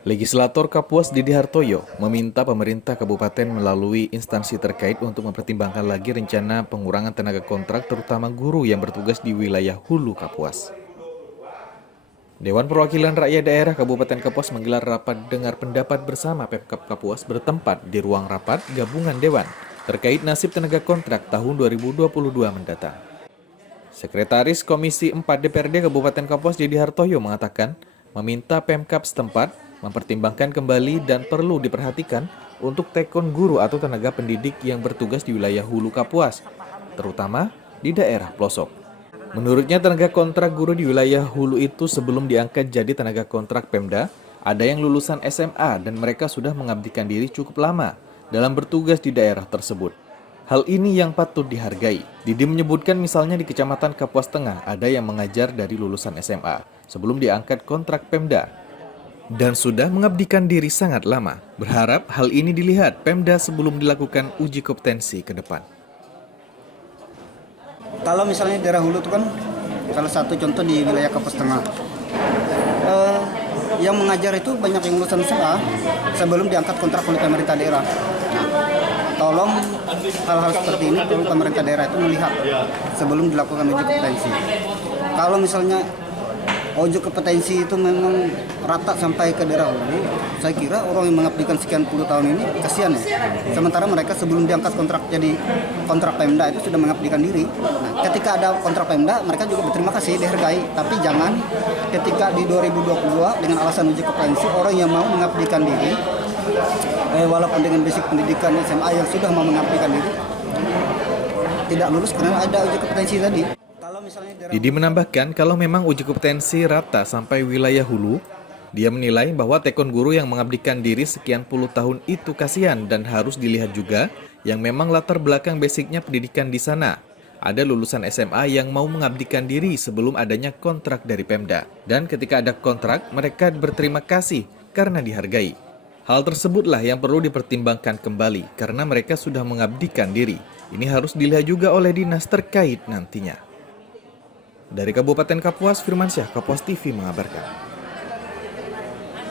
Legislator Kapuas Didi Hartoyo meminta pemerintah kabupaten melalui instansi terkait untuk mempertimbangkan lagi rencana pengurangan tenaga kontrak terutama guru yang bertugas di wilayah hulu Kapuas. Dewan Perwakilan Rakyat Daerah Kabupaten Kapuas menggelar rapat dengar pendapat bersama Pemkab Kapuas bertempat di ruang rapat gabungan Dewan terkait nasib tenaga kontrak tahun 2022 mendatang. Sekretaris Komisi 4 DPRD Kabupaten Kapuas Didi Hartoyo mengatakan meminta Pemkab setempat mempertimbangkan kembali dan perlu diperhatikan untuk tekon guru atau tenaga pendidik yang bertugas di wilayah hulu Kapuas, terutama di daerah pelosok. Menurutnya tenaga kontrak guru di wilayah hulu itu sebelum diangkat jadi tenaga kontrak Pemda, ada yang lulusan SMA dan mereka sudah mengabdikan diri cukup lama dalam bertugas di daerah tersebut. Hal ini yang patut dihargai. Didi menyebutkan misalnya di Kecamatan Kapuas Tengah ada yang mengajar dari lulusan SMA sebelum diangkat kontrak Pemda dan sudah mengabdikan diri sangat lama. Berharap hal ini dilihat Pemda sebelum dilakukan uji kompetensi ke depan. Kalau misalnya daerah hulu itu kan salah satu contoh di wilayah Kapuas Tengah. Yang mengajar itu banyak yang lulusan SMA sebelum diangkat kontrak oleh pemerintah daerah. Tolong hal-hal seperti ini perlu pemerintah daerah itu melihat sebelum dilakukan uji kompetensi. Kalau misalnya uji kompetensi itu memang rata sampai ke daerah hulu, saya kira orang yang mengabdikan sekian puluh tahun ini kasihan ya. Sementara mereka sebelum diangkat kontrak jadi kontrak Pemda itu sudah mengabdikan diri. Nah, ketika ada kontrak Pemda, mereka juga berterima kasih, dihargai. Tapi jangan ketika di 2022 dengan alasan uji kompetensi orang yang mau mengabdikan diri, walaupun dengan basic pendidikan SMA yang sudah mau mengabdikan diri, tidak lulus karena ada uji kompetensi tadi. Didi menambahkan kalau memang uji kompetensi rata sampai wilayah hulu, dia menilai bahwa tekon guru yang mengabdikan diri sekian puluh tahun itu kasihan dan harus dilihat juga yang memang latar belakang basicnya pendidikan di sana. Ada lulusan SMA yang mau mengabdikan diri sebelum adanya kontrak dari Pemda. Dan ketika ada kontrak, mereka berterima kasih karena dihargai. Hal tersebutlah yang perlu dipertimbangkan kembali karena mereka sudah mengabdikan diri. Ini harus dilihat juga oleh dinas terkait nantinya. Dari Kabupaten Kapuas, Firmansyah, Kapuas TV mengabarkan.